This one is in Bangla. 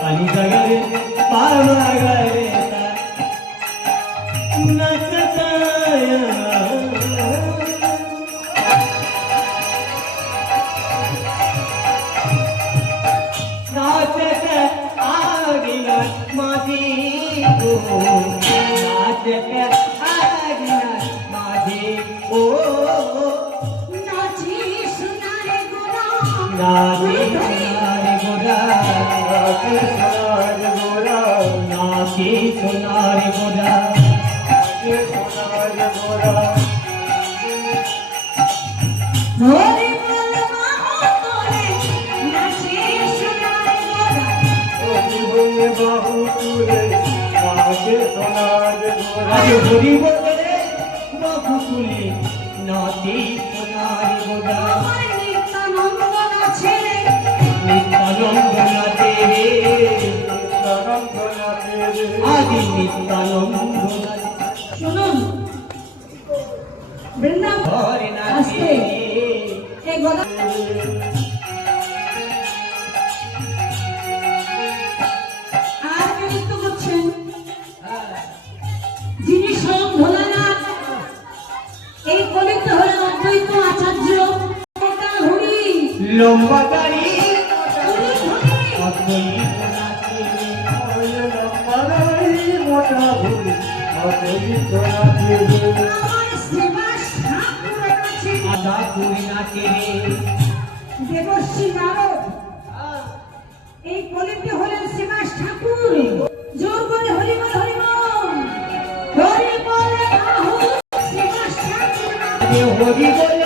पानी जगरे पामा गरे नचताया नाचत आगिला माझी ओ नाचत आगिला माझी ओ नाची सुनारे गोरा नाची सुनारे गोरा नाची सुनारे गोरा हरि बोल माहो तोरे नाची सुनारे गोरा आज हरि बोले बाबू तुले नाची सुनारे गोरा আমার নিত্যানন্দ নাচে नित्यानंद नाचे रे आदि नित्यानंद শুনুন বৃন্দাবন हरि नाचे আজকে এই গলা আর কে নৃত্য করছেন যিনি স্বয়ং ভোলানাথ এই কলিতে হলেন অদ্বৈত আচার্য মোটা ঘুড়ি लंबा दाढ़ी ঘুড়ি ঘুড়ি अद्वैत नाचे আমার সেবা ঠাকুর আছে आधा पूरी नाचे रे দেবশ্রী নারদ এই কলিতে হলেন সেবা ঠাকুর জোর করে হরি বল হরি বল হরি বল আহু সেবা ঠাকুর हरि बोल